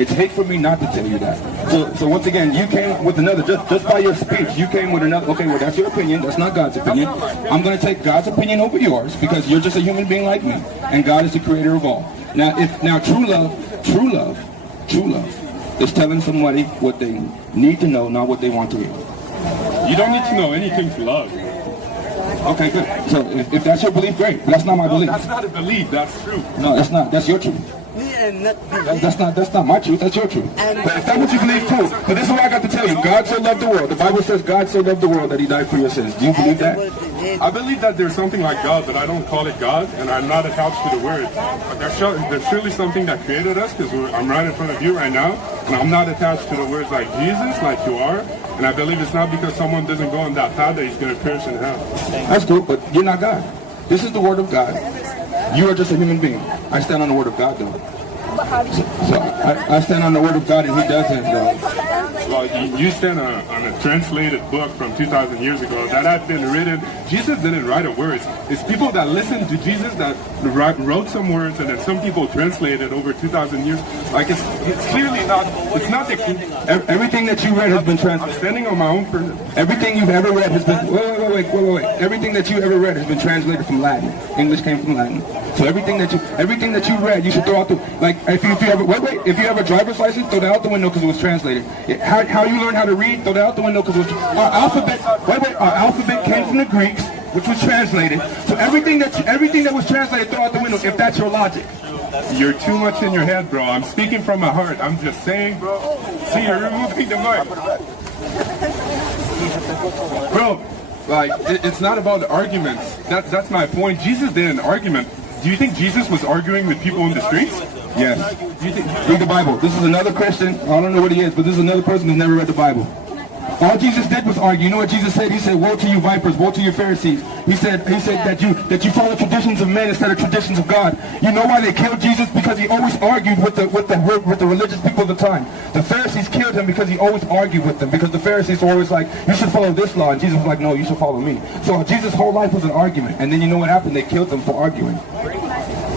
It's hate for me not to tell you that. So once again, you came with another, just by your speech, you came with another, okay, well that's your opinion, that's not God's opinion. I'm going to take God's opinion over yours because you're just a human being like me, and God is the creator of all. Now true love is telling somebody what they need to know, not what they want to hear. You don't need to know anything to love. Okay, good. So if that's your belief, great. But that's not my belief. That's not a belief. That's true. No, that's not. That's your truth. That's not my truth. That's your truth. But if that's what you believe, cool. But this is what I got to tell you. God so loved the world. The Bible says God so loved the world that He died for your sins. Do you believe that? I believe that there's something like God, but I don't call it God, and I'm not attached to the words. But there's surely something that created us, because I'm right in front of you right now, and I'm not attached to the words like Jesus, like you are. And I believe it's not because someone doesn't go on that path that he's going to perish in hell. That's cool, but you're not God. This is the Word of God. You are just a human being. I stand on the Word of God, though. So I stand on the Word of God, and He doesn't, though. Well, you stand on a translated book from 2,000 years ago that had been written. Jesus didn't write a word. It's people that listened to Jesus that wrote some words, and then some people translated over 2,000 years. Like it's clearly not. It's not the. Everything that you read has been translated. I'm standing on my own. Everything you've ever read has been. Wait. Everything that you ever read has been translated from Latin. English came from Latin. So everything that you read, you should throw out the. Like if you have a driver's license, throw that out the window because it was translated. How you learn how to read, throw that out the window because it was our alphabet. Our alphabet came from the Greeks, which was translated. So everything that was translated, throw out the window. If that's your logic. You're too much in your head, bro. I'm speaking from my heart. I'm just saying, bro. See, you're removing the mic. Bro, like, it's not about the arguments. That's my point. Jesus did an argument. Do you think Jesus was arguing with people in the streets? Yes. Read the Bible. This is another Christian. I don't know what he is, but this is another person who's never read the Bible. All Jesus did was argue. You know what Jesus said? He said, "Woe to you vipers, woe to you Pharisees." He said that you follow traditions of men instead of traditions of God. You know why they killed Jesus? Because he always argued with the religious people of the time. The Pharisees killed him because he always argued with them. Because the Pharisees were always like, "You should follow this law," and Jesus was like, "No, you should follow me." So Jesus' whole life was an argument. And then you know what happened? They killed him for arguing.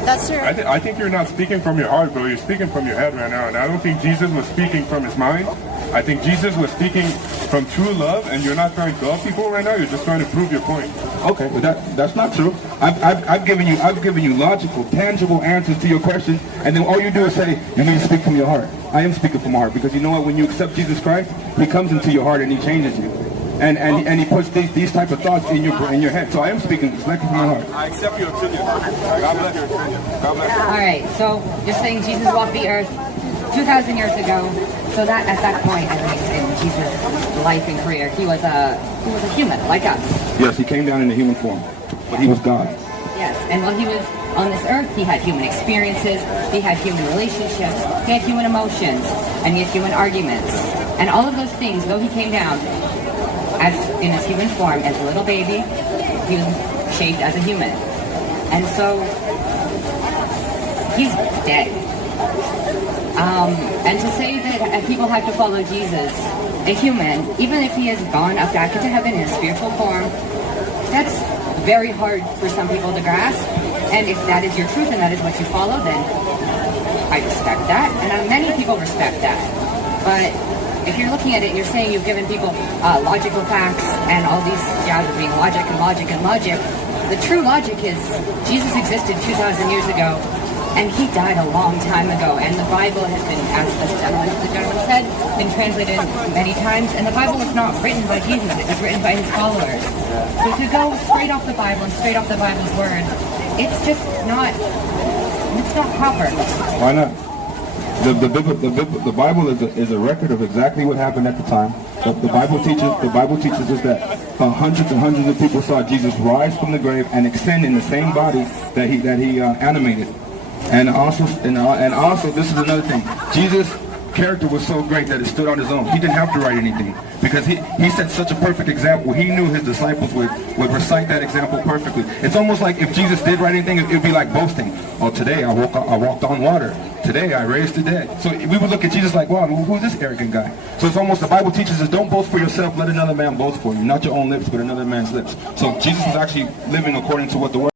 That's true. I think you're not speaking from your heart, bro. You're speaking from your head right now. And I don't think Jesus was speaking from his mind. I think Jesus was speaking from true love, and you're not trying to love people right now. You're just trying to prove your point. Okay, but that's not true. I've given you logical, tangible answers to your questions, and then all you do is say you need to speak from your heart. I am speaking from my heart because you know what? When you accept Jesus Christ, He comes into your heart and He changes you, and He puts these type of thoughts in your head. So I am speaking directly from my heart. I accept your opinion. God bless your opinion. God bless you. All right, so you're saying Jesus walked the earth 2,000 years ago. So that at that point, at least in Jesus' life and career, he was a human like us. Yes, He came down in a human form, but He was God. Yes, and while He was on this earth, He had human experiences, He had human relationships, He had human emotions, and He had human arguments. And all of those things, though He came down as in His human form as a little baby, He was shaped as a human. And so He's dead. And to say that people have to follow Jesus, a human, even if he has gone up back into heaven in a spiritual form, that's very hard for some people to grasp. And if that is your truth and that is what you follow, then I respect that. And many people respect that. But if you're looking at it and you're saying you've given people logical facts and all these jobs of being logic and logic and logic, the true logic is Jesus existed 2,000 years ago. And He died a long time ago, and the Bible has been, as the gentleman said, been translated many times, and the Bible is not written by Jesus, it was written by His followers. So to go straight off the Bible and straight off the Bible's word, it's just not, it's not proper. Why not? The Bible is a record of exactly what happened at the time. The Bible teaches us that hundreds and hundreds of people saw Jesus rise from the grave and ascend in the same body that he animated. And also, this is another thing. Jesus' character was so great that it stood on his own. He didn't have to write anything because he set such a perfect example. He knew his disciples would recite that example perfectly. It's almost like if Jesus did write anything, it would be like boasting. Oh, today I walked on water. Today I raised the dead. So we would look at Jesus like, wow, who's this arrogant guy? So it's almost, the Bible teaches us, don't boast for yourself, let another man boast for you. Not your own lips, but another man's lips. So Jesus was actually living according to what the word